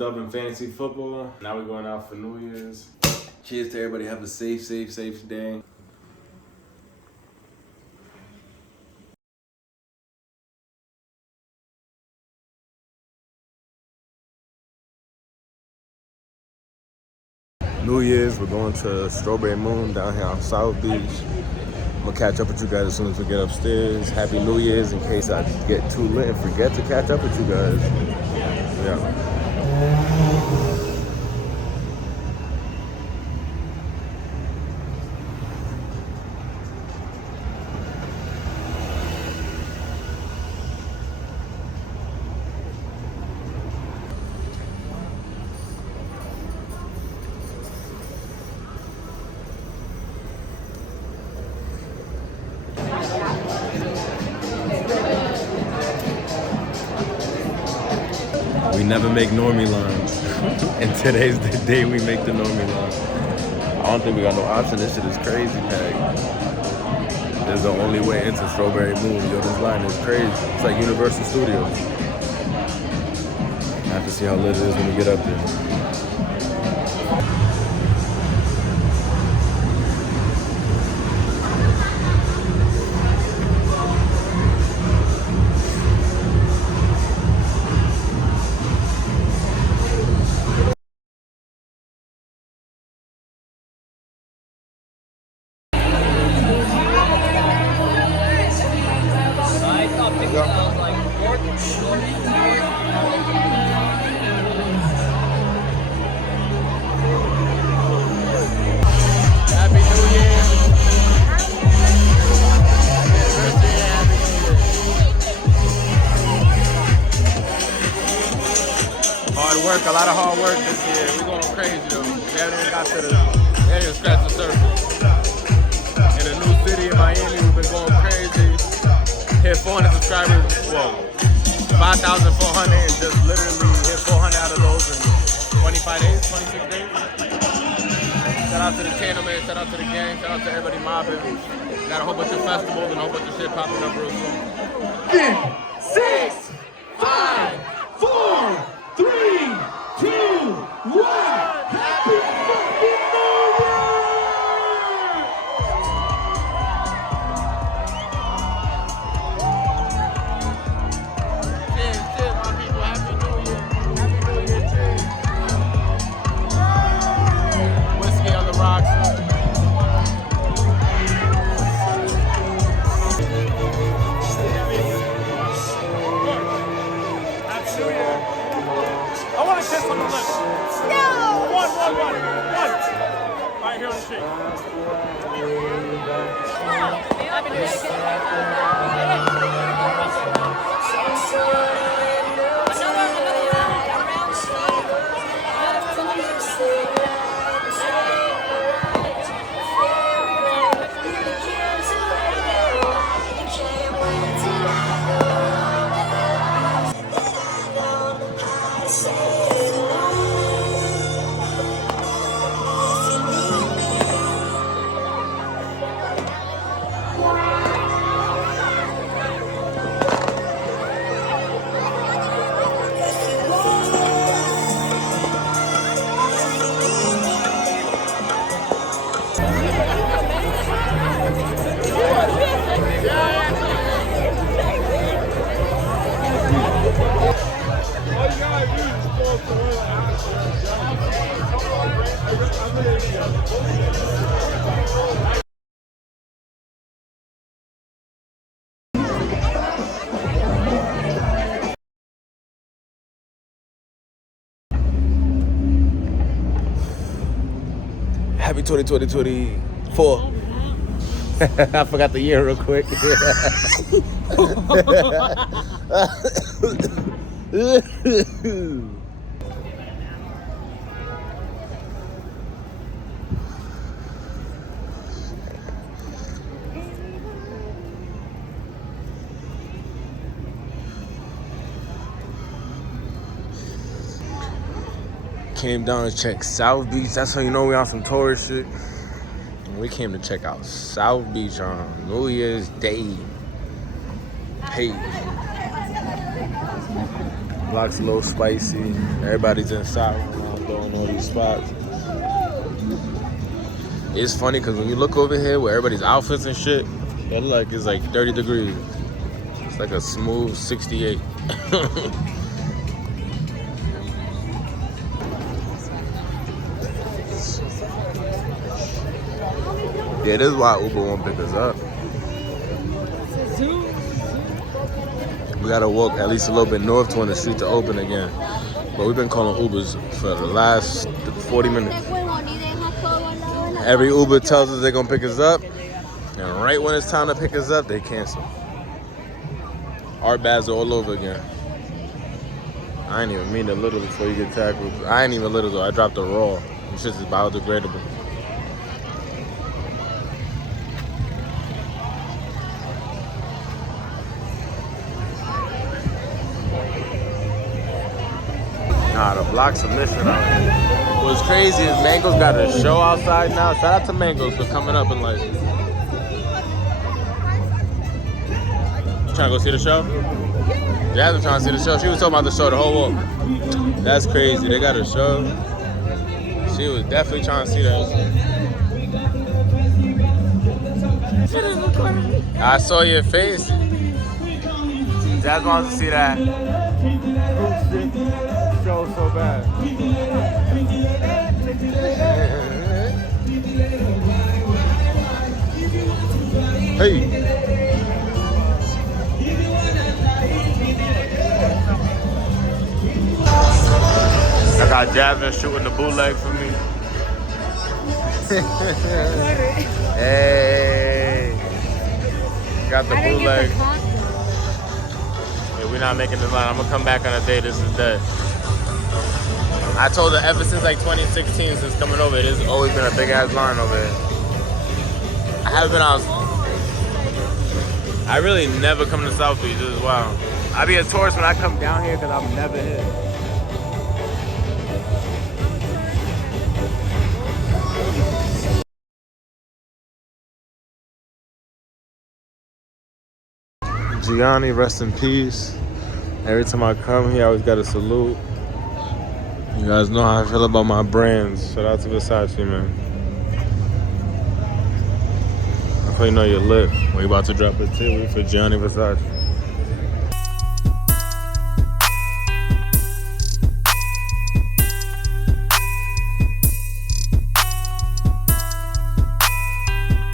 dub in fantasy football. Now we're going out for New Year's. Cheers to everybody. Have a safe day. New Year's, we're going to Strawberry Moon down here on South Beach. I'm gonna catch up with you guys as soon as we get upstairs. Happy New Year's in case I get too lit and forget to catch up with you guys. Yeah. We never make normie lines. And today's the day we make the normie line. I don't think we got no option. This shit is crazy, Peg. This is the only way into Strawberry Moon. Yo, this line is crazy. It's like Universal Studios. I have to see how lit it is when we get up there. A lot of hard work this year. We're going crazy though. We haven't even got to we haven't even scratched the surface. In a new city in Miami, we've been going crazy. Hit 400 subscribers, whoa, 5,400 and just literally hit 400 out of those in 25 days, 26 days. Shout out to the channel, man. Shout out to the gang. Shout out to everybody mobbing. Got a whole bunch of festivals and a whole bunch of shit popping up real soon. 6, 5, 4, 3, 2, 1. Happy fucking New Year! Cheers, my people. Happy New Year. Happy New Year, cheers. Whiskey on the rocks. I want a kiss on the lips. No! One. Right here on the cheek. Happy 2024. I forgot the year real quick. Came down to check South Beach. That's how you know we on some tourist shit. And we came to check out South Beach on New Year's Day. Hey. Block's a little spicy. Everybody's inside right now doing all these spots. It's funny because when you look over here where everybody's outfits and shit, it look like it's like 30 degrees. It's like a smooth 68. Yeah, this is why Uber won't pick us up. We gotta walk at least a little bit north to when the streets are open again. But we've been calling Ubers for the last 40 minutes. Every Uber tells us they're gonna pick us up, and right when it's time to pick us up, they cancel. Our bags are all over again. I ain't even mean to little before you get tackled. I ain't even little though, I dropped the raw. This shit is biodegradable. Nah, the block's a mission out here. What's crazy is Mango's got a show outside now. Shout out to Mango's for coming up and like. You trying to go see the show? Jasmine trying to see the show. She was talking about the show the whole walk. That's crazy. They got a show. She was definitely trying to see that. I saw your face. Jasmine wants to see that. Show so bad. Hey. I got Jasmine shooting the bootleg for me. Hey. Got the bootleg. Yeah, we're not making the line. I'm gonna come back on a day. This is dead. I told her ever since like 2016, since coming over, it has always been a big ass line over here. I haven't been out. I really never come to South Beach. This is wild. I be a tourist when I come down here because I'm never here. Gianni, rest in peace. Every time I come here, I always gotta salute. You guys know how I feel about my brands. Shout out to Versace, man. I hope you know you're lit. We about to drop a tip for Gianni Versace.